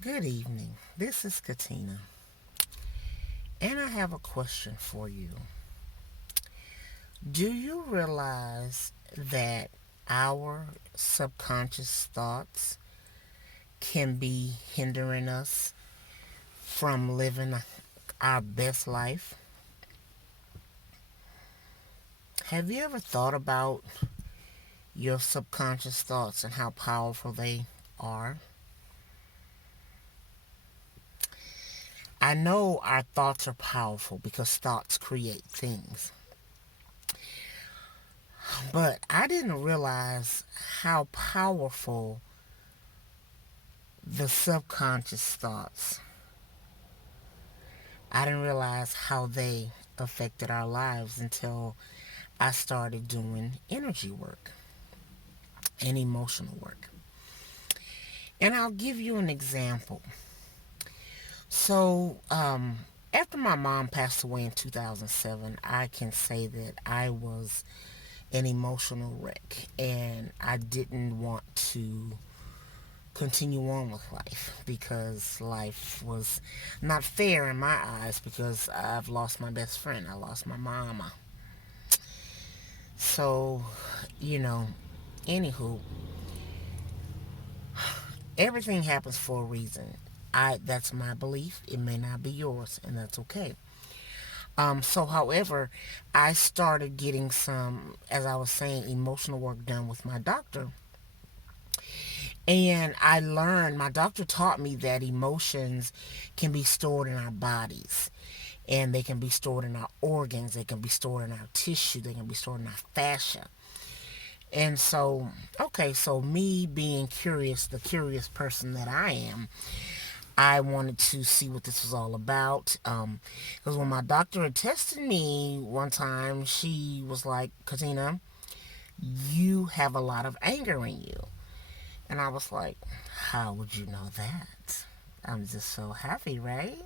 Good evening. This is Katina, and I have a question for you. Do you realize that our subconscious thoughts can be hindering us from living our best life? Have you ever thought about your subconscious thoughts and how powerful they are? I know our thoughts are powerful because thoughts create things. But I didn't realize how powerful the subconscious thoughts, I didn't realize how they affected our lives until I started doing energy work and emotional work. And I'll give you an example. So, after my mom passed away in 2007, I can say that I was an emotional wreck and I didn't want to continue on with life because life was not fair in my eyes because I've lost my best friend. I lost my mama. So, you know, anywho, everything happens for a reason. That's my belief. It may not be yours, and that's okay. However, I started getting some, as I was saying, emotional work done with my doctor. And I learned, my doctor taught me that emotions can be stored in our bodies. And they can be stored in our organs, they can be stored in our tissue, they can be stored in our fascia. And so, okay, so me being curious, the curious person that I am, I wanted to see what this was all about. Because when my doctor had tested me one time, she was like, Katina, you have a lot of anger in you. And I was like, how would you know that? I'm just so happy, right?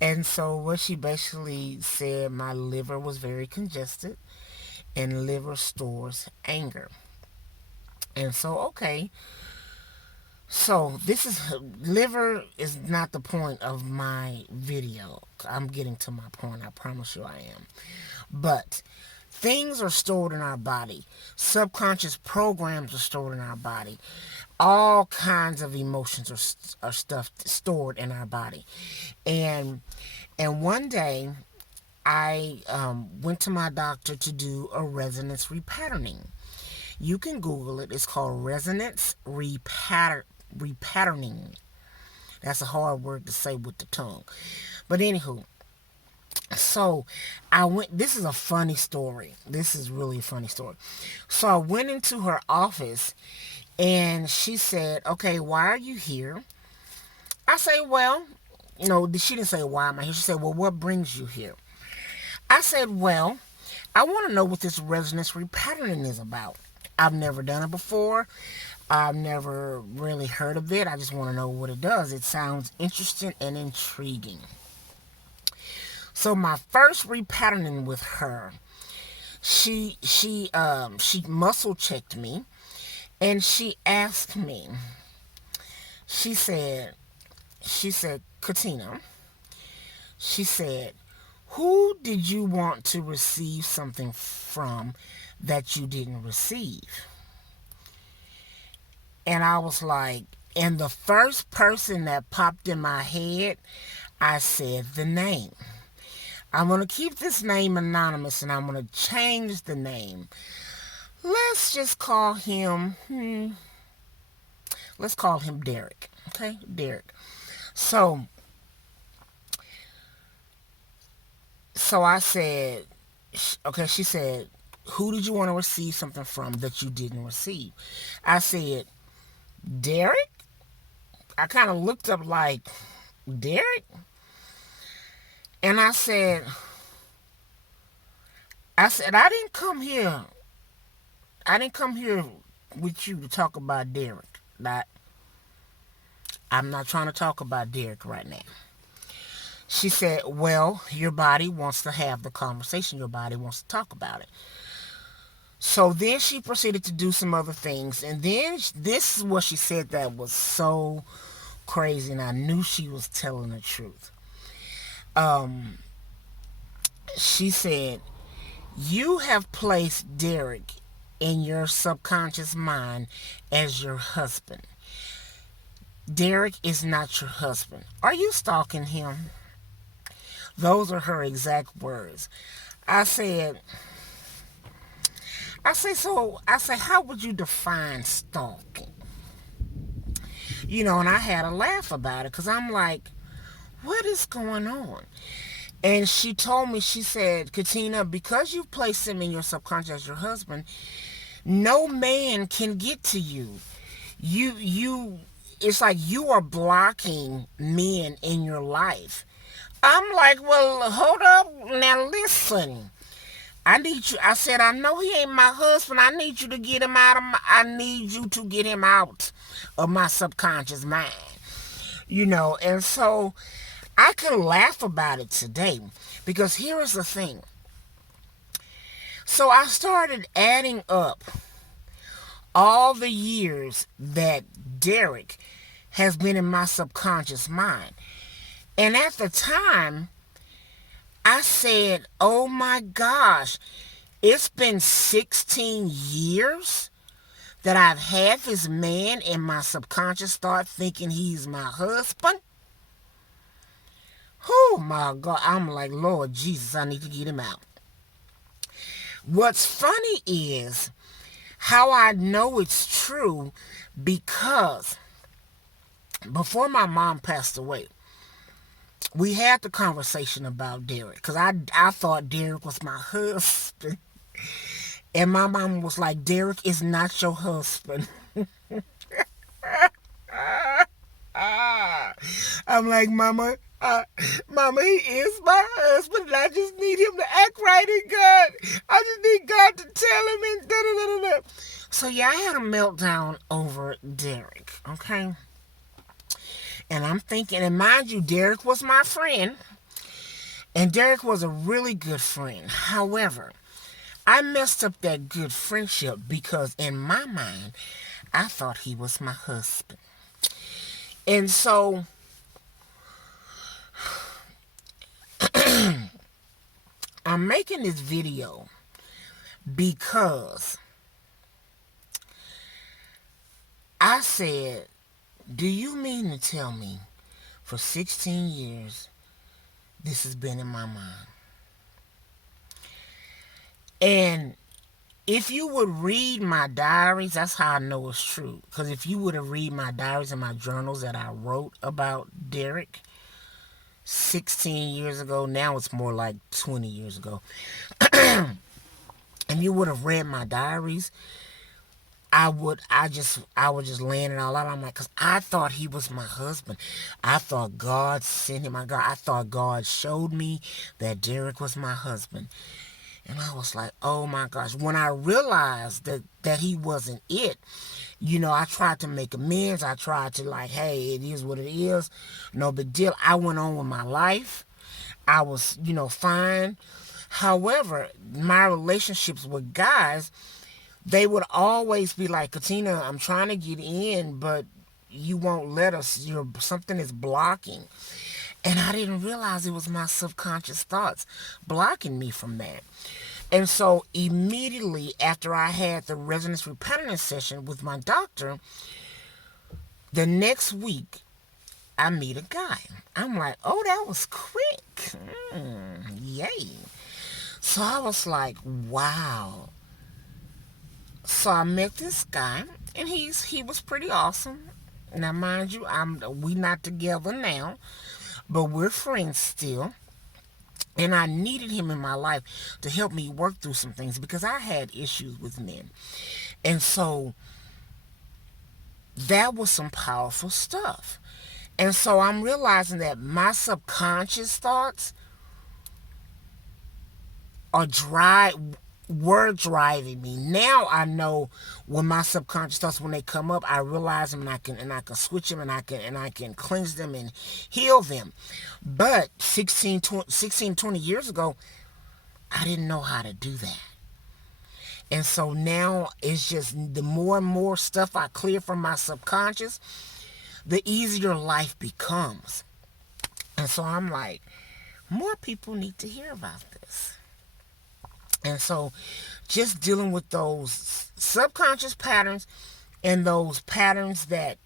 And so what she basically said, my liver was very congested and liver stores anger. And so, okay, so this is, liver is not the point of my video. I'm getting to my point, I promise you I am. But things are stored in our body. Subconscious programs are stored in our body. All kinds of emotions are stuff stored in our body. And and one day I went to my doctor to do a resonance repatterning. You can Google it. It's called resonance repatterning. That's a hard word to say with the tongue. But anywho, so I went. This is a funny story. This is really a funny story. So I went into her office and she said, "Okay, why are you here?" I say, "Well, she didn't say why am I here. She said, "Well, what brings you here?" I said, "Well, I want to know what this resonance repatterning is about. I've never done it before. I've never really heard of it. I just want to know what it does. It sounds interesting and intriguing." So my first repatterning with her, she muscle checked me and she asked me. She said, Katina, she said, who did you want to receive something from that you didn't receive? And I was like, and the first person that popped in my head, I said the name. I'm going to keep this name anonymous and I'm going to change the name. Let's just call him, let's call him Derek. Okay, Derek. So, so I said, okay, she said, who did you want to receive something from that you didn't receive? I said, Derek? I kind of looked up like, Derek? And I said, I didn't come here with you to talk about Derek. I'm not trying to talk about Derek right now. She said, well, your body wants to have the conversation. Your body wants to talk about it. So then she proceeded to do some other things. And then this is what she said that was so crazy, and I knew she was telling the truth. Um, she said, "You have placed Derek in your subconscious mind as your husband. Derek is not your husband. Are you stalking him?" Those are her exact words. I said, how would you define stalking? And I had a laugh about it because I'm like, what is going on? And she told me, she said, "Katina, because you've placed him in your subconscious as your husband, no man can get to you. It's like you are blocking men in your life." I'm like, well, hold up. Now listen. I need you. I said, I know he ain't my husband. I need you to get him out of I need you to get him out of my subconscious mind. And so I can laugh about it today because here is the thing. So I started adding up all the years that Derek has been in my subconscious mind. And at the time, I said, oh my gosh, it's been 16 years that I've had this man in my subconscious start thinking he's my husband. Oh my God. I'm like, Lord Jesus, I need to get him out. What's funny is how I know it's true because before my mom passed away, we had the conversation about Derek because I thought Derek was my husband. And my mom was like, Derek is not your husband. I'm like, Mama, Mama, he is my husband, and I just need him to act right in God. I just need God to tell him and da-da-da-da-da. So, yeah, I had a meltdown over Derek, okay? And I'm thinking, and mind you, Derek was my friend, and Derek was a really good friend. However, I messed up that good friendship because in my mind, I thought he was my husband. And so, I'm making this video because I said, do you mean to tell me for 16 years this has been in my mind? And if you would read my diaries, that's how I know it's true. Because if you would have read my diaries and my journals that I wrote about Derek 16 years ago, now it's more like 20 years ago. And you would have read my diaries, I would just laying it all out. I'm like, because I thought he was my husband. I thought God sent him. I thought God showed me that Derek was my husband. And I was like, oh my gosh. When I realized that he wasn't it, I tried to make amends. I tried to hey, it is what it is. No big deal. I went on with my life. I was, fine. However, my relationships with guys, they would always be like, Katina, I'm trying to get in, but you won't let us. Something is blocking. And I didn't realize it was my subconscious thoughts blocking me from that. And so immediately after I had the resonance repentance session with my doctor, the next week I meet a guy. I'm like, oh, that was quick. Yay. So I was like, wow. So I met this guy, and he was pretty awesome. Now, mind you, we not together now, but we're friends still. And I needed him in my life to help me work through some things because I had issues with men. And so that was some powerful stuff. And so I'm realizing that my subconscious thoughts were driving me. Now I know when my subconscious thoughts, when they come up, I realize them, and I can switch them, and I can cleanse them and heal them. But 16, 20 years ago, I didn't know how to do that. And so now it's just the more and more stuff I clear from my subconscious, the easier life becomes. And so I'm like, more people need to hear about this. And so just dealing with those subconscious patterns and those generational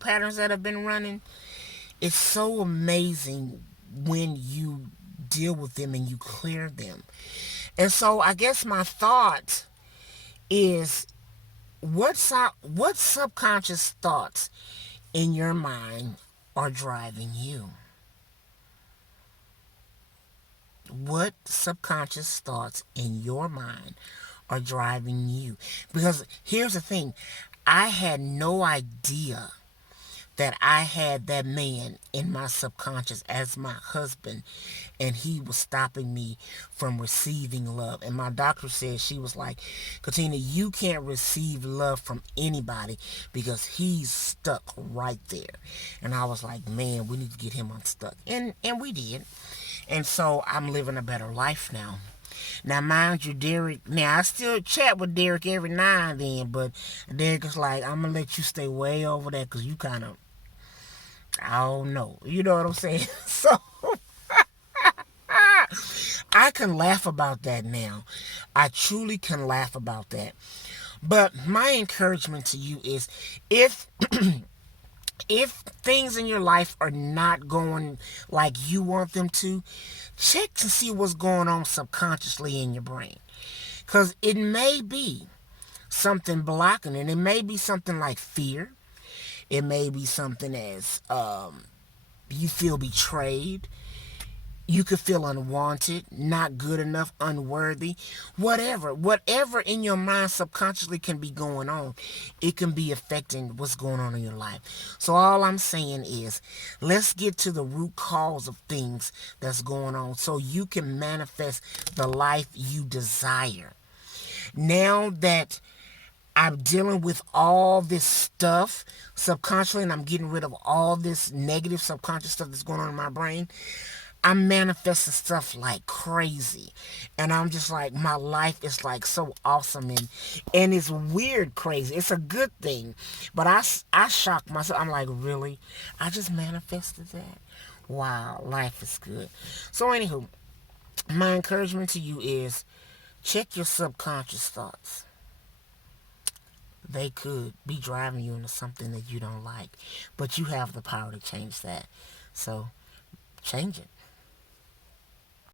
patterns that have been running, it's so amazing when you deal with them and you clear them. And so I guess my thought is, what subconscious thoughts in your mind are driving you? What subconscious thoughts in your mind are driving you? Because here's the thing, I had no idea that I had that man in my subconscious as my husband, and he was stopping me from receiving love. And my doctor said, she was like, Katina, you can't receive love from anybody because he's stuck right there. And I was like, man, we need to get him unstuck. And we did. And so I'm living a better life now. Now, mind you, Derek, now I still chat with Derek every now and then, but Derek is like, I'm going to let you stay way over there because you kind of, I don't know. You know what I'm saying? So I can laugh about that now. I truly can laugh about that. But my encouragement to you is, if if things in your life are not going like you want them to, check to see what's going on subconsciously in your brain. Because it may be something blocking it. It may be something like fear. It may be something as you feel betrayed. You could feel unwanted, not good enough, unworthy, whatever in your mind subconsciously can be going on. It can be affecting what's going on in your life. So all I'm saying is, let's get to the root cause of things that's going on so you can manifest the life you desire. Now that I'm dealing with all this stuff subconsciously, and I'm getting rid of all this negative subconscious stuff that's going on in my brain, I'm manifesting stuff like crazy. And I'm just like, my life is like so awesome, and it's weird crazy. It's a good thing. But I shock myself. I'm like, really? I just manifested that? Wow, life is good. So anywho, my encouragement to you is, check your subconscious thoughts. They could be driving you into something that you don't like, but you have the power to change that. So change it.